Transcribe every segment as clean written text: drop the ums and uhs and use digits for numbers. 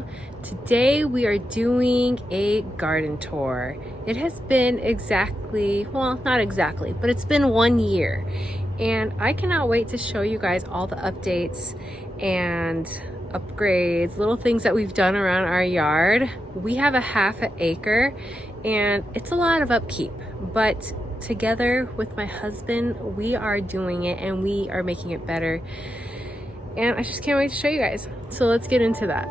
Hello! Today we are doing a garden tour. It has been exactly, well, not exactly, but it's been 1 year. And I cannot wait to show you guys all the updates and upgrades, little things that we've done around our yard. We have a half an acre and it's a lot of upkeep, but together with my husband, we are doing it and we are making it better. And I just can't wait to show you guys. So let's get into that.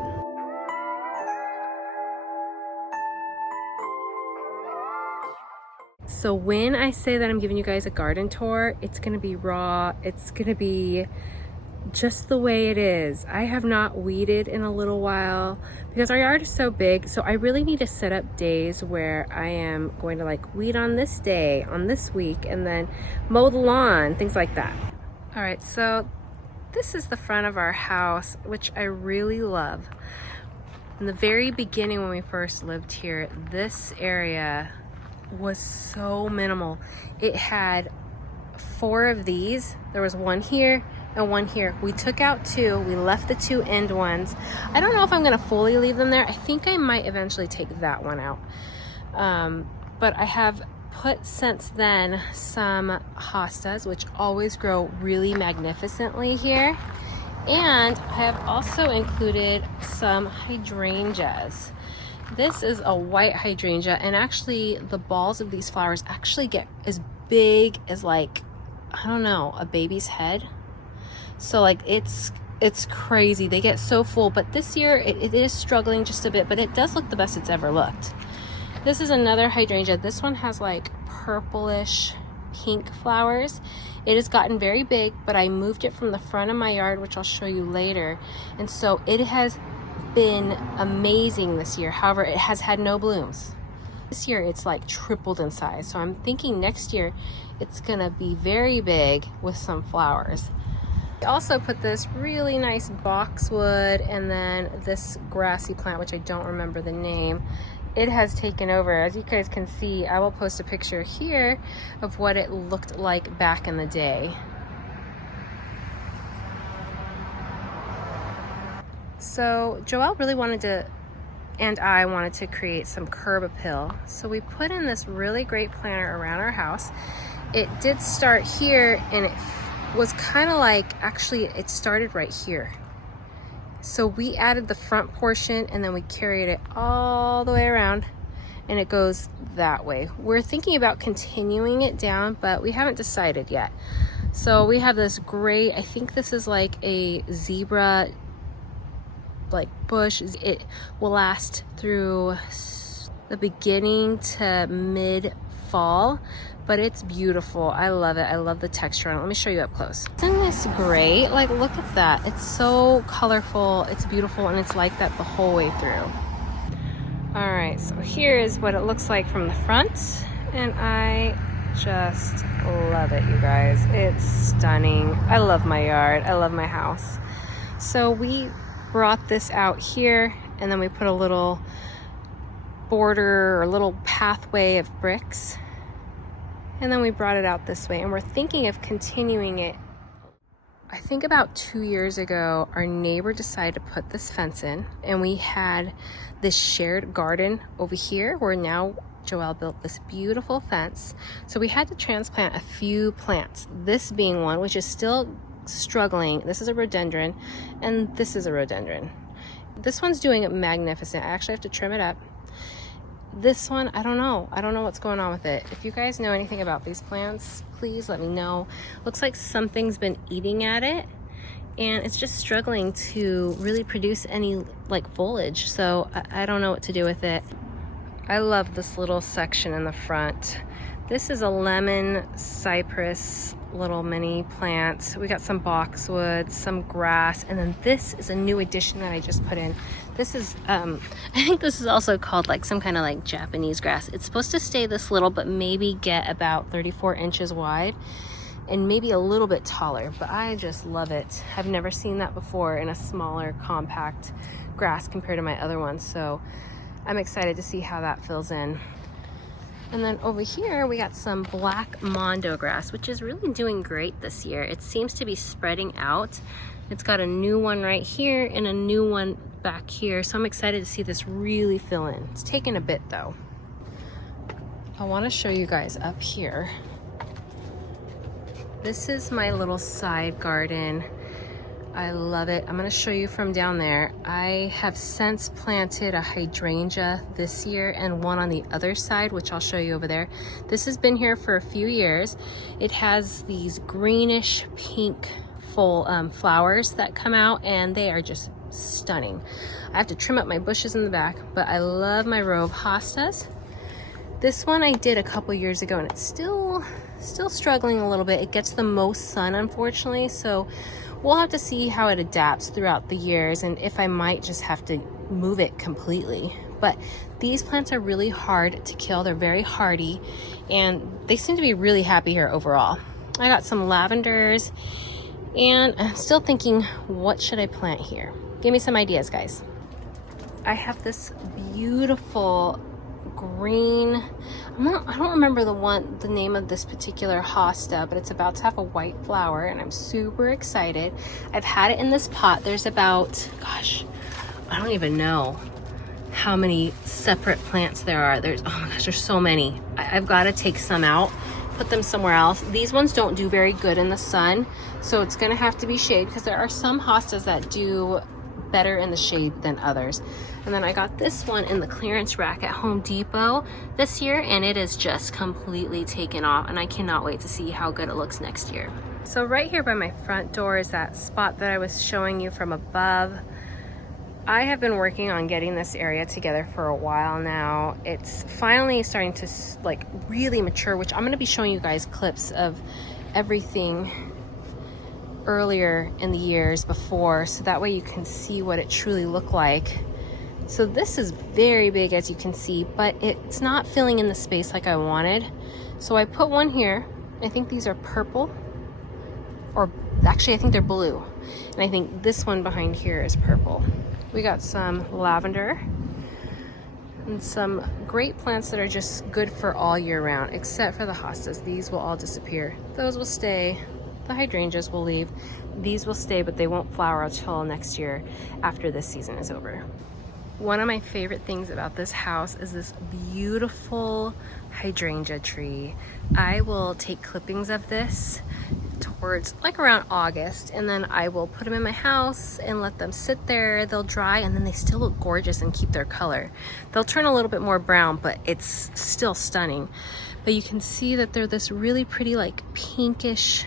So when I say that I'm giving you guys a garden tour, it's gonna be raw. It's gonna be just the way it is. I have not weeded in a little while because our yard is so big. So I really need to set up days where I am going to like weed on this day, on this week, and then mow the lawn, things like that. All right, so this is the front of our house, which I really love. In the very beginning when we first lived here, this area was so minimal. It had 4 of these. There was one here and one here. We took out 2. We left the 2 end ones. I don't know if I'm gonna fully leave them there. I think I might eventually take that one out. But I have put since then some hostas, which always grow really magnificently here. And I have also included some hydrangeas. This is a white hydrangea, and actually the balls of these flowers actually get as big as, like, I don't know, a baby's head. So like it's crazy. They get so full, but this year it is struggling just a bit, but it does look the best it's ever looked. This is another hydrangea. This one has like purplish pink flowers. It has gotten very big, but I moved it from the front of my yard, which I'll show you later. And so it has been amazing this year. However, it has had no blooms. This year it's like tripled in size. So I'm thinking next year it's gonna be very big with some flowers. I also put this really nice boxwood and then this grassy plant, which I don't remember the name. It has taken over. As you guys can see, I will post a picture here of what it looked like back in the day. So Joelle really wanted to, and I wanted to create some curb appeal. So we put in this really great planter around our house. It did start here and it was kind of like, actually it started right here. So we added the front portion and then we carried it all the way around and it goes that way. We're thinking about continuing it down, but we haven't decided yet. So we have this great, I think this is like a zebra like bush. It will last through the beginning to mid fall, but it's beautiful. I love it. I love the texture on it. Let me show you up close. Isn't this great? Like, look at that. It's so colorful. It's beautiful, and it's like that the whole way through. All right, so here is what it looks like from the front, and I just love it, you guys. It's stunning. I love my yard. I love my house. So we brought this out here, and then we put a little border or a little pathway of bricks, and then we brought it out this way, and we're thinking of continuing it. I think about 2 years ago our neighbor decided to put this fence in, and we had this shared garden over here where now Joelle built this beautiful fence. So we had to transplant a few plants, this being one which is still struggling. This is a rhododendron and this is a rhododendron. This one's doing it magnificent. I actually have to trim it up. This one, I don't know what's going on with it. If you guys know anything about these plants, please let me know. Looks like something's been eating at it and it's just struggling to really produce any like foliage. So I don't know what to do with it. I love this little section in the front. This is a lemon cypress little mini plant. We got some boxwood, some grass, and then this is a new addition that I just put in. This is I think this is also called like some kind of like Japanese grass. It's supposed to stay this little but maybe get about 34 inches wide and maybe a little bit taller, but I just love it. I've never seen that before in a smaller compact grass compared to my other ones, so I'm excited to see how that fills in. And then over here, we got some black mondo grass, which is really doing great this year. It seems to be spreading out. It's got a new one right here and a new one back here. So I'm excited to see this really fill in. It's taking a bit though. I want to show you guys up here. This is my little side garden. I love it. I'm going to show you from down there. I have since planted a hydrangea this year and one on the other side, which I'll show you over there. This has been here for a few years. It has these greenish pink full flowers that come out, and they are just stunning. I have to trim up my bushes in the back, but I love my row of hostas. This one I did a couple years ago, and it's still struggling a little bit. It gets the most sun, unfortunately, so we'll have to see how it adapts throughout the years and if I might just have to move it completely. But these plants are really hard to kill. They're very hardy and they seem to be really happy here overall. I got some lavenders and I'm still thinking, what should I plant here? Give me some ideas, guys. I have this beautiful green, I don't remember the name of this particular hosta, but it's about to have a white flower and I'm super excited. I've had it in this pot. There's about, gosh, I don't even know how many separate plants there are. There's, oh my gosh, there's so many. I've got to take some out, put them somewhere else. These ones don't do very good in the sun, so it's gonna have to be shade because there are some hostas that do better in the shade than others. And then I got this one in the clearance rack at Home Depot this year, and it is just completely taken off, and I cannot wait to see how good it looks next year. So right here by my front door is that spot that I was showing you from above. I have been working on getting this area together for a while now. It's finally starting to like really mature, which I'm going to be showing you guys clips of everything earlier in the years before, so that way you can see what it truly looked like. So this is very big, as you can see, but it's not filling in the space like I wanted. So I put one here. I think these are purple, or actually I think they're blue. And I think this one behind here is purple. We got some lavender and some great plants that are just good for all year round, except for the hostas. These will all disappear. Those will stay. The hydrangeas will leave. These will stay, but they won't flower until next year after this season is over. One of my favorite things about this house is this beautiful hydrangea tree. I will take clippings of this towards like around August, and then I will put them in my house and let them sit there. They'll dry, and then they still look gorgeous and keep their color. They'll turn a little bit more brown, but it's still stunning. But you can see that they're this really pretty like pinkish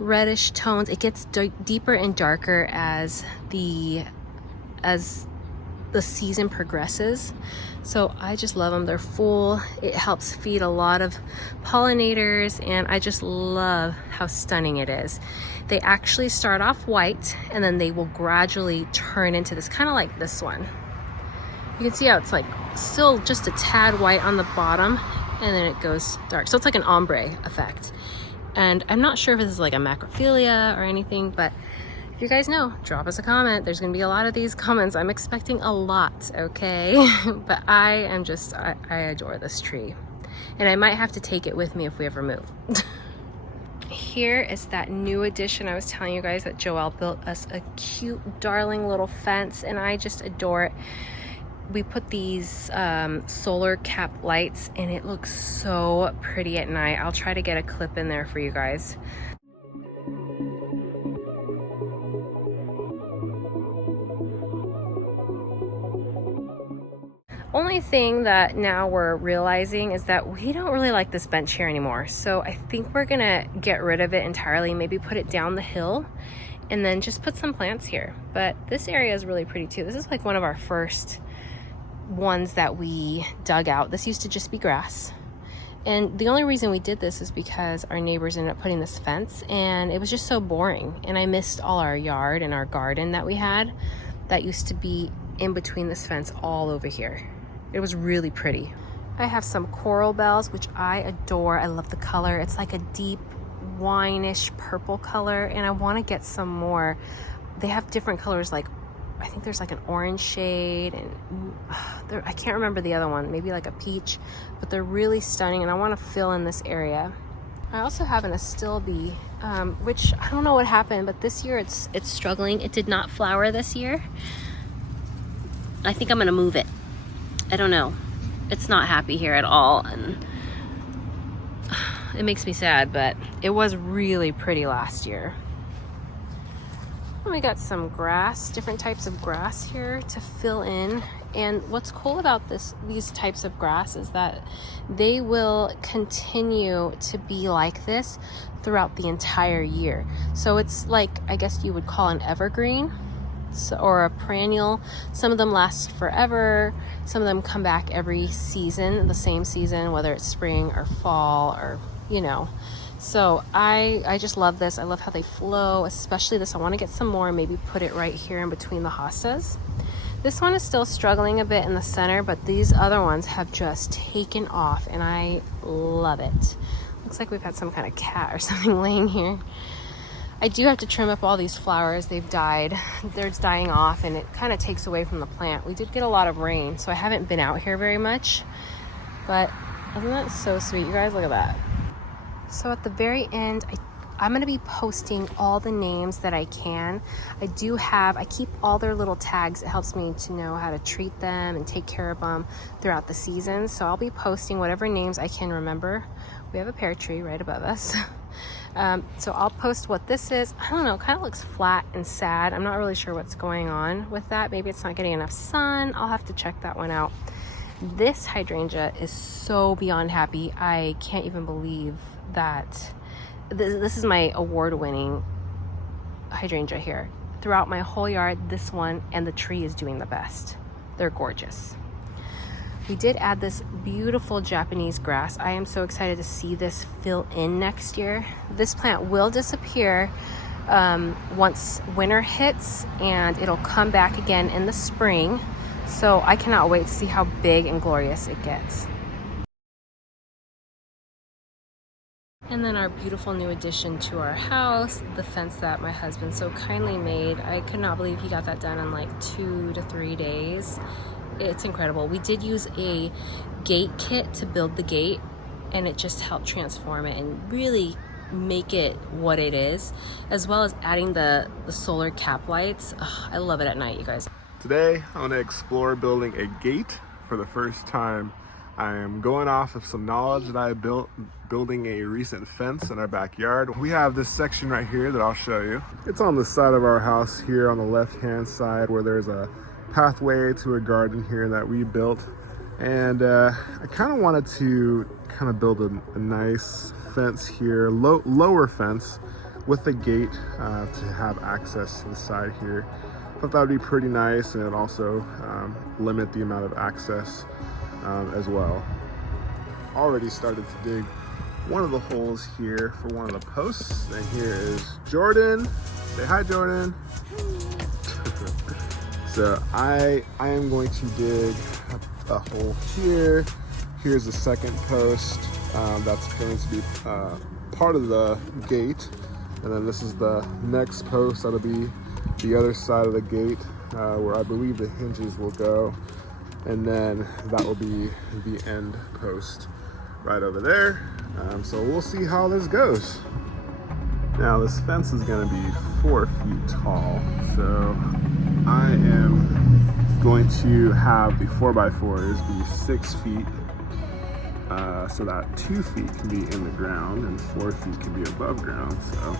reddish tones. It gets deeper and darker as the season progresses. So I just love them. They're full. It helps feed a lot of pollinators, and I just love how stunning it is. They actually start off white and then they will gradually turn into this, kind of like this one. You can see how it's like still just a tad white on the bottom and then it goes dark. So it's like an ombre effect. And I'm not sure if this is like a macrophilia or anything, but if you guys know, drop us a comment. There's gonna be a lot of these comments. I'm expecting a lot, okay? But I adore this tree. And I might have to take it with me if we ever move. Here is that new addition. I was telling you guys that Joelle built us a cute, darling little fence, and I just adore it. We put these solar cap lights, and it looks so pretty at night. I'll try to get a clip in there for you guys. Only thing that now we're realizing is that we don't really like this bench here anymore. So I think we're gonna get rid of it entirely, maybe put it down the hill and then just put some plants here. But this area is really pretty too. This is like one of our first ones that we dug out. This used to just be grass. And the only reason we did this is because our neighbors ended up putting this fence, and it was just so boring. And I missed all our yard and our garden that we had that used to be in between this fence all over here. It was really pretty. I have some coral bells, which I adore. I love the color. It's like a deep wine-ish purple color, and I want to get some more. They have different colors, like I think there's like an orange shade, and I can't remember the other one, maybe like a peach, but they're really stunning, and I want to fill in this area. I also have an astilbe, which I don't know what happened, but this year it's struggling. It did not flower this year. I think I'm gonna move it. I don't know. It's not happy here at all, and it makes me sad, but it was really pretty last year. And we got some grass, different types of grass here to fill in. And what's cool about these types of grass is that they will continue to be like this throughout the entire year. So it's like, I guess you would call an evergreen. Or a perennial. Some of them last forever. Some of them come back every season, the same season, whether it's spring or fall or, you know. So I just love this. I love how they flow, especially this. I want to get some more and maybe put it right here in between the hostas. This one is still struggling a bit in the center, but these other ones have just taken off and I love it. Looks like we've had some kind of cat or something laying here. I do have to trim up all these flowers. They've died. They're dying off and it kind of takes away from the plant. We did get a lot of rain, so I haven't been out here very much. But isn't that so sweet? You guys, look at that. So at the very end, I'm going to be posting all the names that I can. I keep all their little tags. It helps me to know how to treat them and take care of them throughout the season. So I'll be posting whatever names I can remember. We have a pear tree right above us. So I'll post what this is. I don't know, kind of looks flat and sad. I'm not really sure what's going on with that. Maybe it's not getting enough sun. I'll have to check that one out. This hydrangea is so beyond happy. I can't even believe that this is my award-winning hydrangea here. Throughout my whole yard, this one and the tree is doing the best. They're gorgeous. We did add this beautiful Japanese grass. I am so excited to see this fill in next year. This plant will disappear once winter hits, and it'll come back again in the spring. So I cannot wait to see how big and glorious it gets. And then our beautiful new addition to our house, the fence that my husband so kindly made. I could not believe he got that done in like 2 to 3 days. It's incredible. We did use a gate kit to build the gate, and it just helped transform it and really make it what it is, as well as adding the solar cap lights. Ugh, I love it at night, you guys. Today, I want to explore building a gate for the first time. I am going off of some knowledge that I built building a recent fence in our backyard. We have this section right here that I'll show you. It's on the side of our house here on the left-hand side where there's a pathway to a garden here that we built, and I kind of wanted to build a nice fence here, lower fence with a gate to have access to the side here. Thought that would be pretty nice, and also limit the amount of access as well. Already started to dig one of the holes here for one of the posts, and here is Jordan. Say hi, Jordan. So I am going to dig a hole here. Here's the second post that's going to be part of the gate. And then this is the next post that'll be the other side of the gate where I believe the hinges will go. And then that will be the end post right over there. So we'll see how this goes. Now this fence is going to be 4 feet tall. So I am going to have the 4x4s be 6 feet so that 2 feet can be in the ground and 4 feet can be above ground. So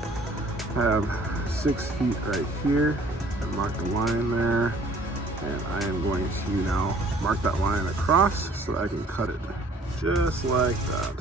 I have 6 feet right here and mark the line there, and I am going to now mark that line across so that I can cut it just like that.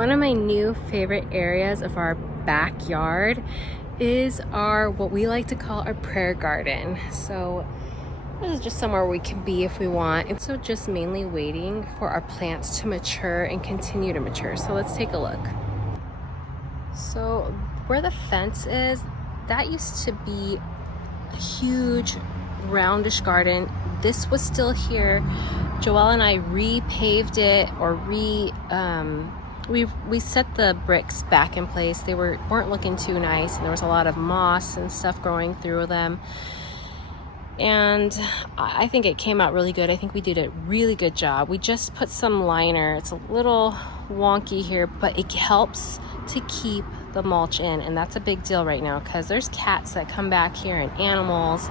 One of my new favorite areas of our backyard is our, what we like to call our prayer garden. So this is just somewhere we can be if we want. And so just mainly waiting for our plants to mature and continue to mature. So let's take a look. So where the fence is, that used to be a huge roundish garden. This was still here. Joelle and I repaved it, or we set the bricks back in place. They weren't looking too nice, and there was a lot of moss and stuff growing through them. And I think it came out really good. I think we did a really good job. We just put some liner. It's a little wonky here, but it helps to keep the mulch in, and that's a big deal right now because there's cats that come back here and animals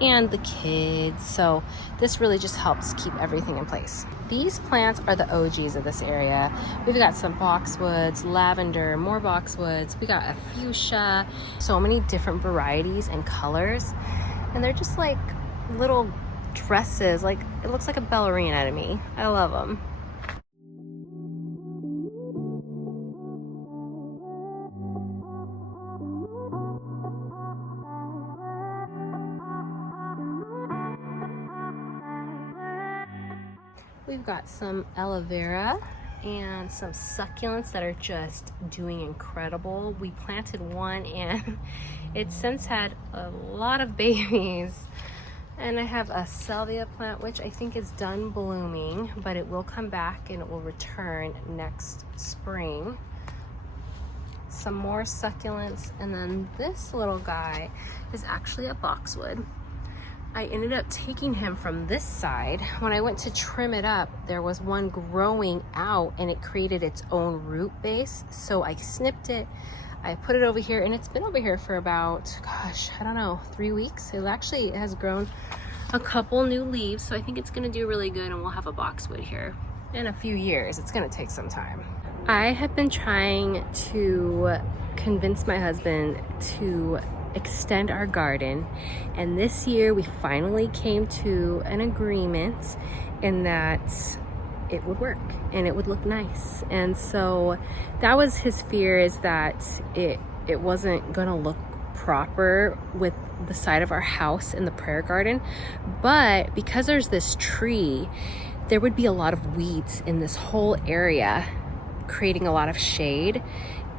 and the kids. So this really just helps keep everything in place. These plants are the OGs of this area. We've got some boxwoods, lavender, more boxwoods. We got a fuchsia, so many different varieties and colors. And they're just like little dresses. Like, it looks like a ballerina to me. I love them. We've got some aloe vera and some succulents that are just doing incredible. We planted one and it's since had a lot of babies. And I have a salvia plant, which I think is done blooming, but it will come back and it will return next spring. Some more succulents, and then this little guy is actually a boxwood. I ended up taking him from this side. When I went to trim it up, there was one growing out and it created its own root base. So I snipped it, I put it over here, and it's been over here for about, gosh, I don't know, 3 weeks. It actually has grown a couple new leaves, so I think it's gonna do really good, and we'll have a boxwood here in a few years. It's gonna take some time. I have been trying to convince my husband to extend our garden, and this year we finally came to an agreement in that it would work and it would look nice. And so that was his fear, is that it wasn't gonna look proper with the side of our house in the prayer garden, but because there's this tree, there would be a lot of weeds in this whole area, creating a lot of shade.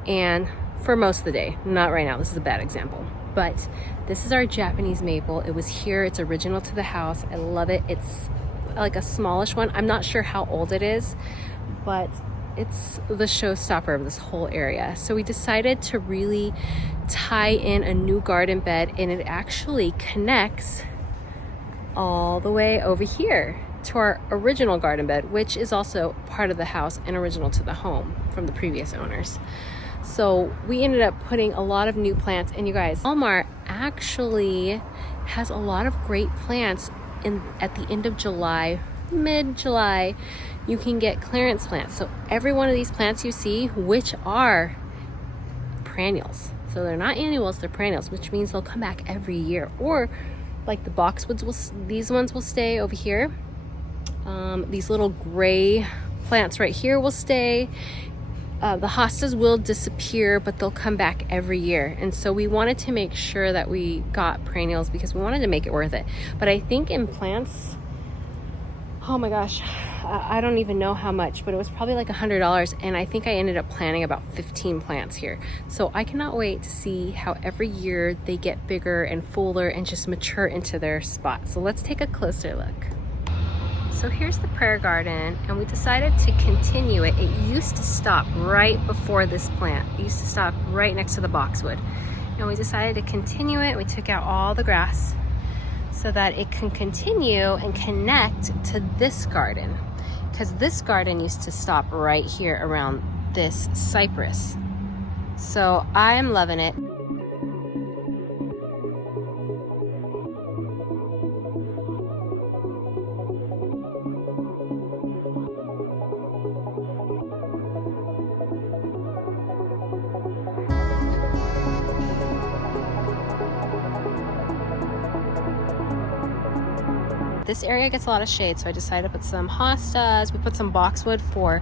And for most of the day, not right now, this is a bad example, but this is our Japanese maple. It was here, it's original to the house. I love it. It's like a smallish one. I'm not sure how old it is, but it's the showstopper of this whole area. So we decided to really tie in a new garden bed, and it actually connects all the way over here to our original garden bed, which is also part of the house and original to the home from the previous owners. So we ended up putting a lot of new plants, and you guys, Walmart actually has a lot of great plants at the end of July, mid-July. You can get clearance plants. So every one of these plants you see, which are perennials, so they're not annuals, they're perennials, which means they'll come back every year. Or like the boxwoods, these ones will stay over here. These little gray plants right here will stay. The hostas will disappear, but they'll come back every year. And so we wanted to make sure that we got perennials because we wanted to make it worth it. But I think in plants, oh my gosh, I don't even know how much, but it was probably like $100. And I think I ended up planting about 15 plants here. So I cannot wait to see how every year they get bigger and fuller and just mature into their spot. So let's take a closer look. So here's the prayer garden, and we decided to continue it. It used to stop right before this plant. It used to stop right next to the boxwood. And we decided to continue it. We took out all the grass so that it can continue and connect to this garden, because this garden used to stop right here around this cypress. So I'm loving it. This area gets a lot of shade, so I decided to put some hostas. We put some boxwood for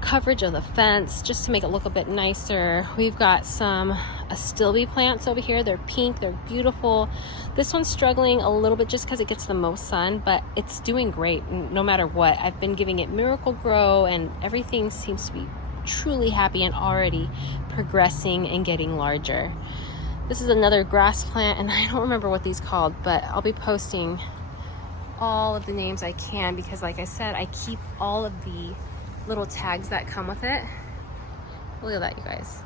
coverage of the fence just to make it look a bit nicer. We've got some astilbe plants over here. They're pink, they're beautiful. This one's struggling a little bit just because it gets the most sun, but it's doing great no matter what. I've been giving it Miracle Grow and everything seems to be truly happy and already progressing and getting larger. This is another grass plant, and I don't remember what these called, but I'll be posting all of the names I can because, like I said, I keep all of the little tags that come with it. Look at that, you guys.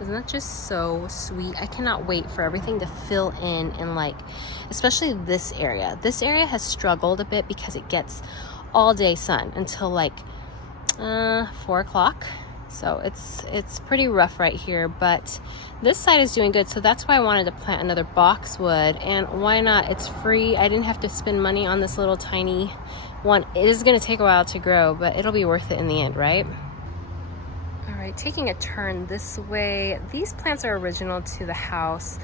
Isn't that just so sweet? I cannot wait for everything to fill in and, like, especially this area. This area has struggled a bit because it gets all day sun until like 4 o'clock. So it's pretty rough right here, but this side is doing good. So that's why I wanted to plant another boxwood, and why not? It's free. I didn't have to spend money on this little tiny one. It is going to take a while to grow, but it'll be worth it in the end, right? All right, taking a turn this way. These plants are original to the house.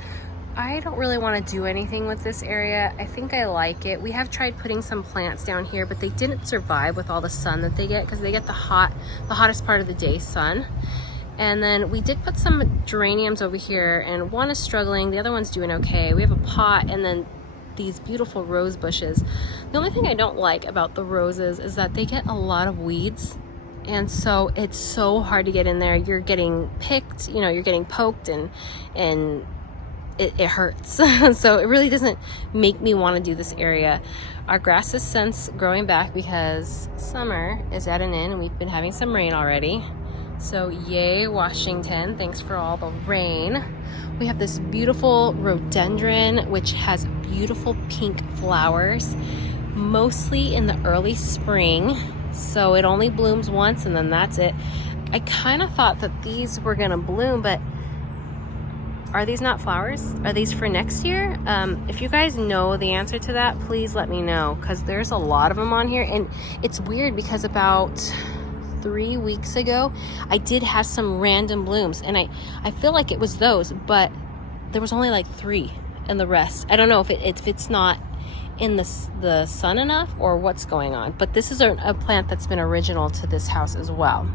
I don't really want to do anything with this area. I think I like it. We have tried putting some plants down here, but they didn't survive with all the sun that they get because they get the hottest part of the day sun. And then we did put some geraniums over here, and one is struggling, the other one's doing okay. We have a pot and then these beautiful rose bushes. The only thing I don't like about the roses is that they get a lot of weeds, and so it's so hard to get in there. You're getting picked, you know, you're getting poked, and it hurts. So it really doesn't make me want to do this area. Our grass has since growing back because summer is at an end and we've been having some rain already. So yay, Washington, thanks for all the rain. We have this beautiful rhododendron, which has beautiful pink flowers, mostly in the early spring. So it only blooms once and then that's it. I kind of thought that these were gonna bloom, but are these not flowers? Are these for next year? If you guys know the answer to that, please let me know, because there's a lot of them on here. And it's weird because about 3 weeks ago, I did have some random blooms, and I feel like it was those, but there was only like 3, and the rest, I don't know if it's not in the sun enough or what's going on. But this is a plant that's been original to this house as well.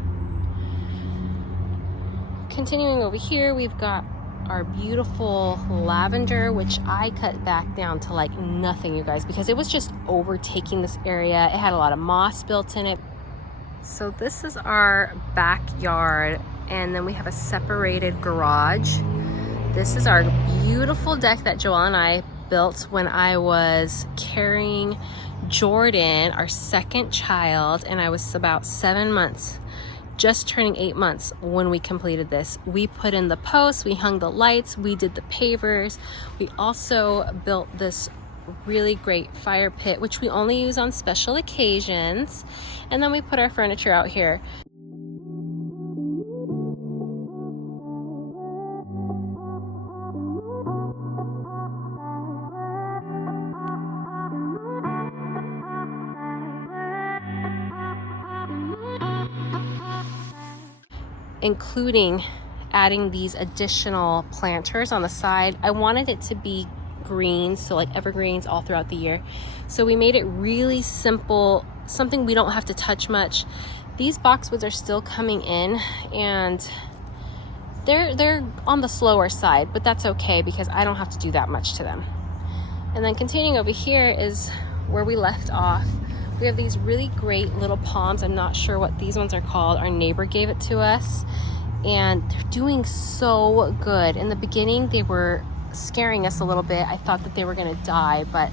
Continuing over here, we've got our beautiful lavender, which I cut back down to like nothing, you guys, because it was just overtaking this area. It had a lot of moss built in it. So this is our backyard, and then we have a separated garage. This is our beautiful deck that Joelle and I built when I was carrying Jordan, our second child, and I was about 7 months, just turning 8 months when we completed this. We put in the posts, we hung the lights, we did the pavers. We also built this really great fire pit, which we only use on special occasions. And then we put our furniture out here. Including adding these additional planters on the side. I wanted it to be green, so like evergreens all throughout the year. So we made it really simple, something we don't have to touch much. These boxwoods are still coming in, and they're on the slower side, but that's okay because I don't have to do that much to them. And then continuing over here is where we left off. We have these really great little palms. I'm not sure what these ones are called. Our neighbor gave it to us, and they're doing so good. In the beginning, they were scaring us a little bit. I thought that they were gonna die, but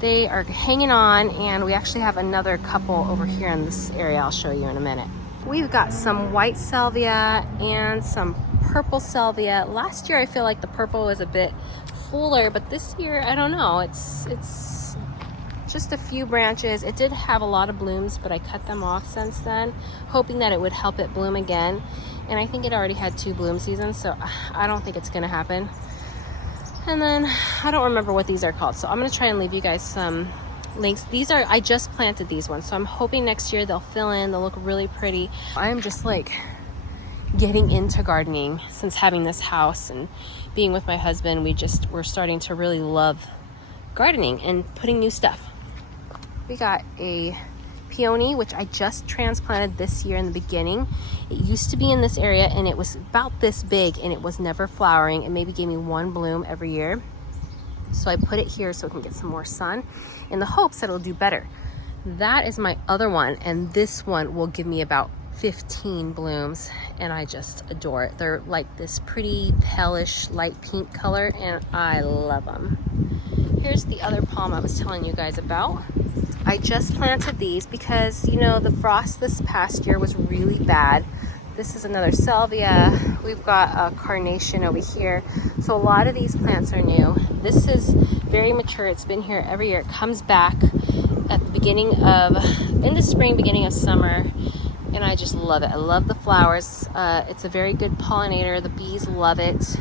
they are hanging on, and we actually have another couple over here in this area I'll show you in a minute. We've got some white salvia and some purple salvia. Last year I feel like the purple was a bit fuller, but this year I don't know. It's just a few branches. It did have a lot of blooms, but I cut them off since then, hoping that it would help it bloom again. And I think it already had 2 bloom seasons, so I don't think it's gonna happen. And then I don't remember what these are called, so I'm gonna try and leave you guys some links. I just planted these ones, so I'm hoping next year they'll fill in, they'll look really pretty. I'm just like getting into gardening since having this house and being with my husband. We're starting to really love gardening and putting new stuff. We got a peony, which I just transplanted this year in the beginning. It used to be in this area and it was about this big and it was never flowering. It maybe gave me one bloom every year. So I put it here so it can get some more sun in the hopes that it'll do better. That is my other one, and this one will give me about 15 blooms, and I just adore it. They're like this pretty palish light pink color, and I love them. Here's the other palm I was telling you guys about. I just planted these because, you know, the frost this past year was really bad. This is another salvia. We've got a carnation over here. So a lot of these plants are new. This is very mature. It's been here every year. It comes back at the beginning of, in the spring, beginning of summer. And I just love it. I love the flowers. It's a very good pollinator. The bees love it.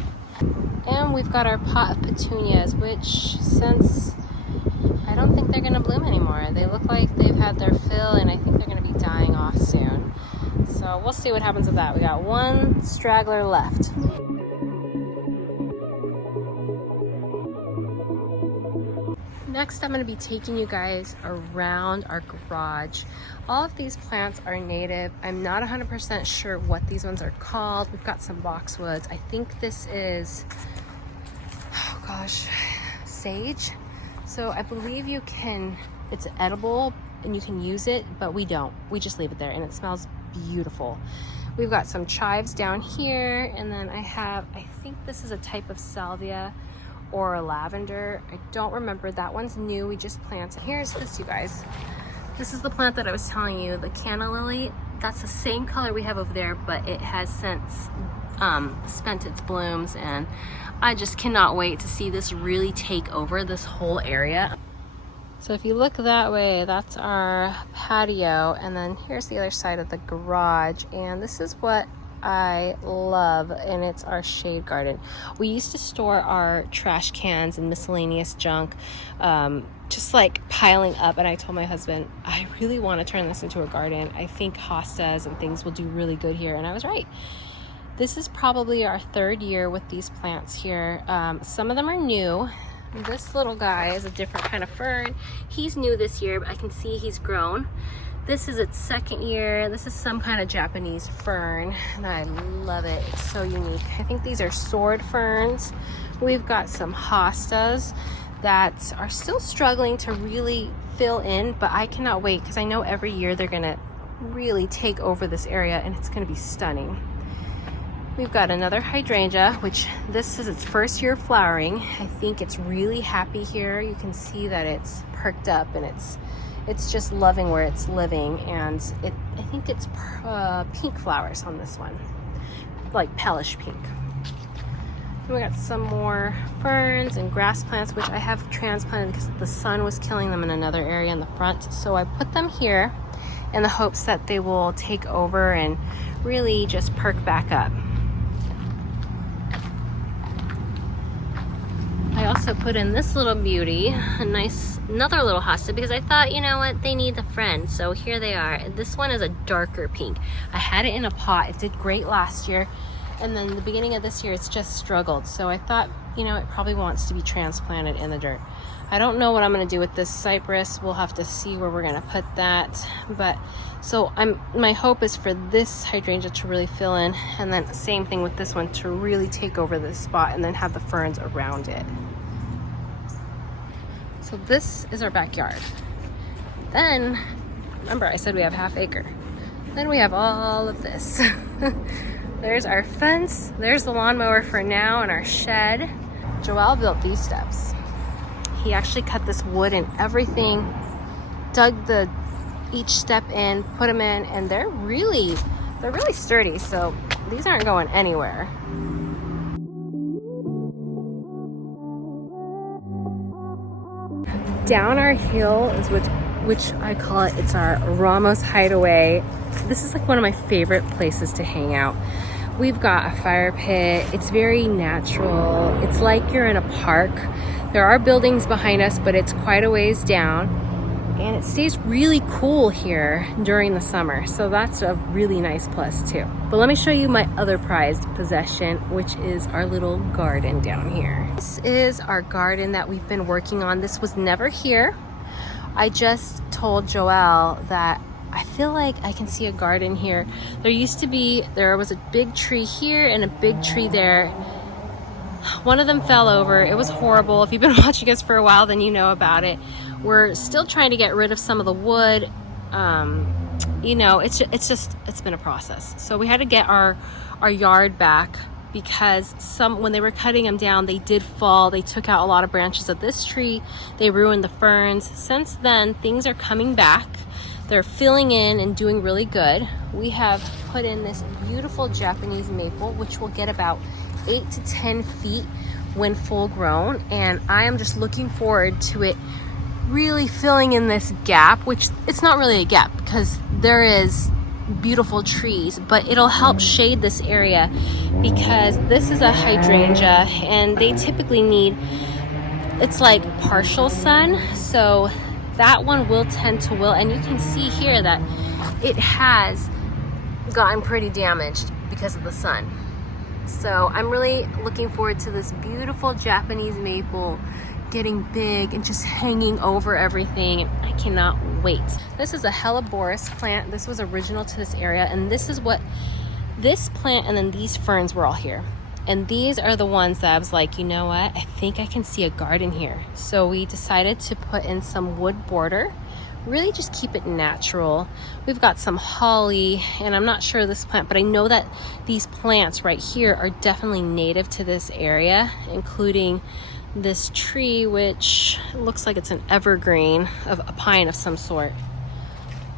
And we've got our pot of petunias, which since I don't think they're gonna bloom anymore. They look like they've had their fill, and I think they're gonna be dying off soon. So we'll see what happens with that. We got one straggler left. Next, I'm going to be taking you guys around our garage. All of these plants are native. I'm not 100% sure what these ones are called. We've got some boxwoods. I think this is, oh gosh, sage. So I believe you can, it's edible and you can use it, but we don't. We just leave it there and it smells beautiful. We've got some chives down here, and then I think this is a type of salvia or a lavender. I don't remember. That one's new. We just planted. Here's this, you guys. This is the plant that I was telling you, the canna lily. That's the same color we have over there, but it has since spent its blooms, and I just cannot wait to see this really take over this whole area. So if you look that way, that's our patio, and then here's the other side of the garage, and this is what I love, and it's our shade garden. We used to store our trash cans and miscellaneous junk just like piling up, and I told my husband, I really want to turn this into a garden. I think hostas and things will do really good here, and I was right. This is probably our third year with these plants here. Some of them are new. This little guy is a different kind of fern. He's new this year, but I can see he's grown. This is its second year. This is some kind of Japanese fern, and I love it. It's so unique. I think these are sword ferns. We've got some hostas that are still struggling to really fill in, but I cannot wait because I know every year they're gonna really take over this area and it's gonna be stunning. We've got another hydrangea, which this is its first year flowering. I think it's really happy here. You can see that it's perked up and it's just loving where it's living, and I think it's pink flowers on this one, like palish pink. And we got some more ferns and grass plants, which I have transplanted because the sun was killing them in another area in the front. So I put them here in the hopes that they will take over and really just perk back up. I also put in this little beauty, another little hosta, because I thought, you know what, they need a friend. So here they are. This one is a darker pink. I had it in a pot. It did great last year, and then the beginning of this year it's just struggled. So I thought, you know, it probably wants to be transplanted in the dirt. I don't know what I'm going to do with this cypress. We'll have to see where we're going to put that. But so my hope is for this hydrangea to really fill in, and then same thing with this one to really take over this spot, and then have the ferns around it. So this is our backyard. Then, remember I said we have half acre. Then we have all of this. There's our fence. There's the lawnmower for now, and our shed. Joel built these steps. He actually cut this wood and everything, dug each step in, put them in, and they're really sturdy. So these aren't going anywhere. Down our hill is which I call it, it's our Ramos hideaway. This is like one of my favorite places to hang out. We've got a fire pit. It's very natural. It's like you're in a park. There are buildings behind us, but it's quite a ways down, and it stays really cool here during the summer. So that's a really nice plus too. But let me show you my other prized possession, which is our little garden down here. This is our garden that we've been working on. This was never here. I just told Joelle that I feel like I can see a garden here. There was a big tree here and a big tree there. One of them fell over. It was horrible. If you've been watching us for a while, then you know about it. We're still trying to get rid of some of the wood. You know, it's been a process. So we had to get our yard back because when they were cutting them down, they did fall. They took out a lot of branches of this tree. They ruined the ferns. Since then, things are coming back. They're filling in and doing really good. We have put in this beautiful Japanese maple, which will get about 8 to 10 feet when full grown. And I am just looking forward to it really filling in this gap, which it's not really a gap because there is beautiful trees, but it'll help shade this area because this is a hydrangea and they typically need, it's like partial sun. So that one will tend to wilt, and you can see here that it has gotten pretty damaged because of the sun. So I'm really looking forward to this beautiful Japanese maple getting big and just hanging over everything. I cannot wait. This is a Helleborus plant. This was original to this area, and this is what this plant and then these ferns were all here. And these are the ones that I was like, you know what? I think I can see a garden here. So we decided to put in some wood border, really just keep it natural. We've got some holly, and I'm not sure of this plant, but I know that these plants right here are definitely native to this area, including this tree, which looks like it's an evergreen of a pine of some sort.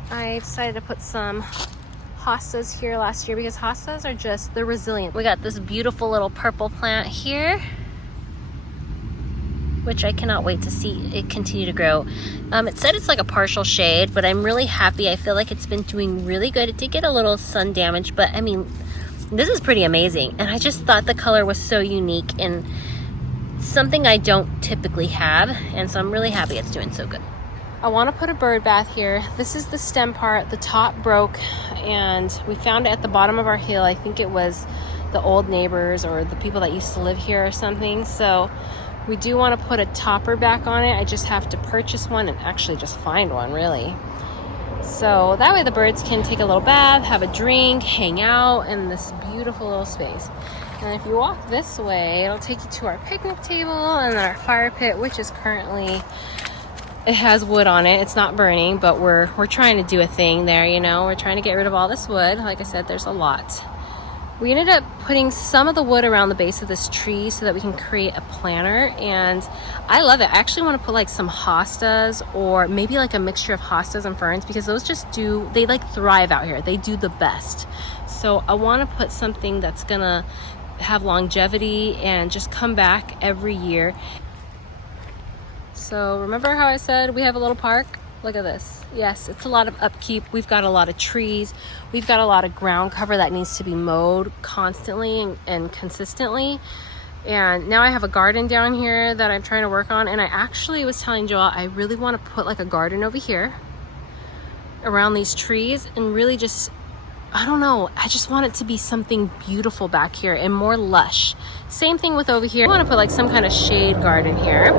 I decided to put some hostas here last year because hostas are they're resilient. We got this beautiful little purple plant here, which I cannot wait to see it continue to grow. It said it's like a partial shade, but I'm really happy. I feel like it's been doing really good. It did get a little sun damage, but I mean, this is pretty amazing. And I just thought the color was so unique and something I don't typically have. And so I'm really happy it's doing so good. I want to put a bird bath here. This is the stem part. The top broke and we found it at the bottom of our hill. I think it was the old neighbors or the people that used to live here or something. So we do want to put a topper back on it. I just have to purchase one and actually just find one, really. So that way the birds can take a little bath, have a drink, hang out in this beautiful little space. And if you walk this way, it'll take you to our picnic table and then our fire pit, which is currently, it has wood on it. It's not burning, but we're trying to do a thing there, you know. We're trying to get rid of all this wood. Like I said, there's a lot. We ended up putting some of the wood around the base of this tree so that we can create a planter, and I love it. I actually want to put like some hostas or maybe like a mixture of hostas and ferns because those they like thrive out here. They do the best. So I want to put something that's gonna have longevity and just come back every year. So remember how I said we have a little park? Look at this. Yes, it's a lot of upkeep. We've got a lot of trees. We've got a lot of ground cover that needs to be mowed constantly and consistently. And now I have a garden down here that I'm trying to work on. And I actually was telling Joel, I really want to put like a garden over here around these trees and really just, I don't know, I just want it to be something beautiful back here and more lush. Same thing with over here. I want to put like some kind of shade garden here.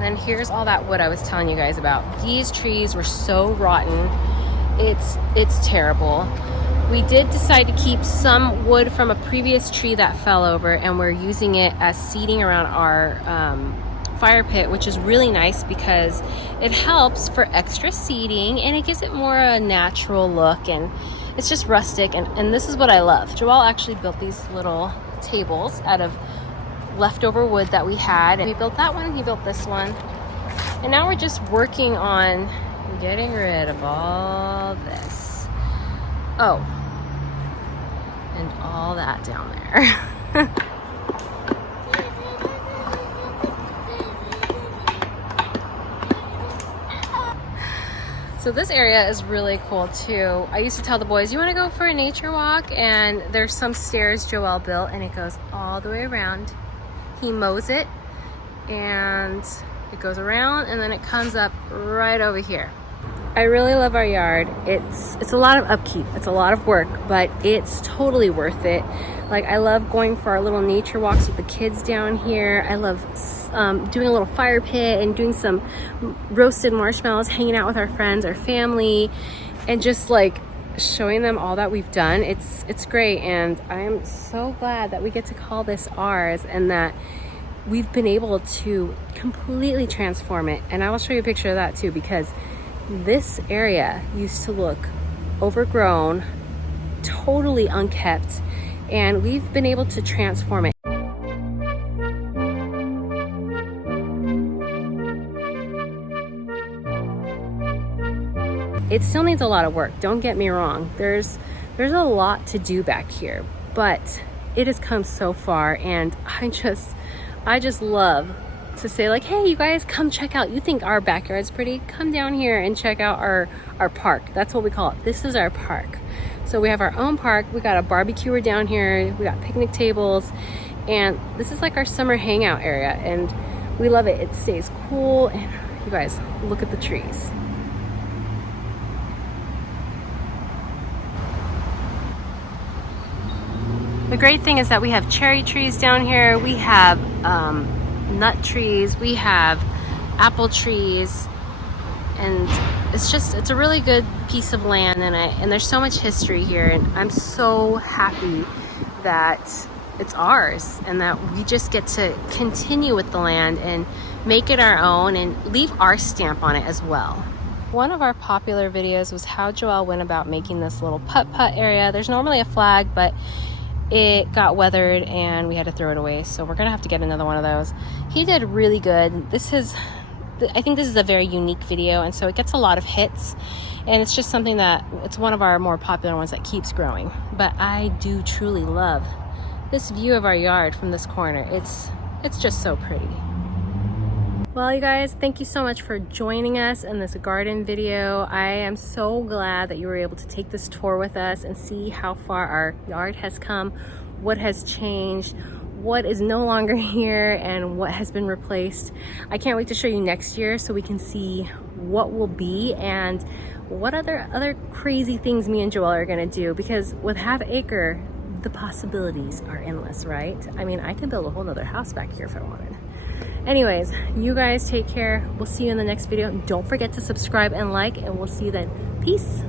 And here's all that wood I was telling you guys about. These trees were so rotten. It's terrible. We did decide to keep some wood from a previous tree that fell over, and we're using it as seating around our fire pit, which is really nice because it helps for extra seating and it gives it more a natural look, and it's just rustic, and this is what I love. Joel actually built these little tables out of leftover wood that we had. We built that one, he built this one, and now we're just working on getting rid of all this. Oh, and all that down there. So this area is really cool too. I used to tell the boys, you want to go for a nature walk? And there's some stairs Joel built and it goes all the way around. He mows it and it goes around and then it comes up right over here. I really love our yard. It's a lot of upkeep. It's a lot of work, but it's totally worth it. Like, I love going for our little nature walks with the kids down here. I love doing a little fire pit and doing some roasted marshmallows, hanging out with our friends, our family, and just like showing them all that we've done. It's great, and I am so glad that we get to call this ours and that we've been able to completely transform it. And I will show you a picture of that too, because this area used to look overgrown, totally unkept, and we've been able to transform it. It still needs a lot of work, don't get me wrong. There's a lot to do back here, but it has come so far, and I just love to say, like, hey, you guys, come check out. You think our backyard's pretty? Come down here and check out our park. That's what we call it. This is our park. So we have our own park. We got a barbecuer down here. We got picnic tables, and this is like our summer hangout area, and we love it. It stays cool, and you guys, look at the trees. The great thing is that we have cherry trees down here. We have nut trees. We have apple trees, and it's a really good piece of land, and there's so much history here, and I'm so happy that it's ours and that we just get to continue with the land and make it our own and leave our stamp on it as well. One of our popular videos was how Joel went about making this little putt-putt area. There's normally a flag, but it got weathered and we had to throw it away, so we're gonna have to get another one of those. He did really good. I think this is a very unique video, and so it gets a lot of hits, and it's just something that it's one of our more popular ones that keeps growing. But I do truly love this view of our yard from this corner. It's just so pretty. Well, you guys, thank you so much for joining us in this garden video. I am so glad that you were able to take this tour with us and see how far our yard has come, what has changed, what is no longer here, and what has been replaced. I can't wait to show you next year so we can see what will be and what other crazy things me and Joel are gonna do, because with half acre, the possibilities are endless, right? I mean, I could build a whole nother house back here if I wanted. Anyways, you guys take care. We'll see you in the next video. Don't forget to subscribe and like, and we'll see you then. Peace.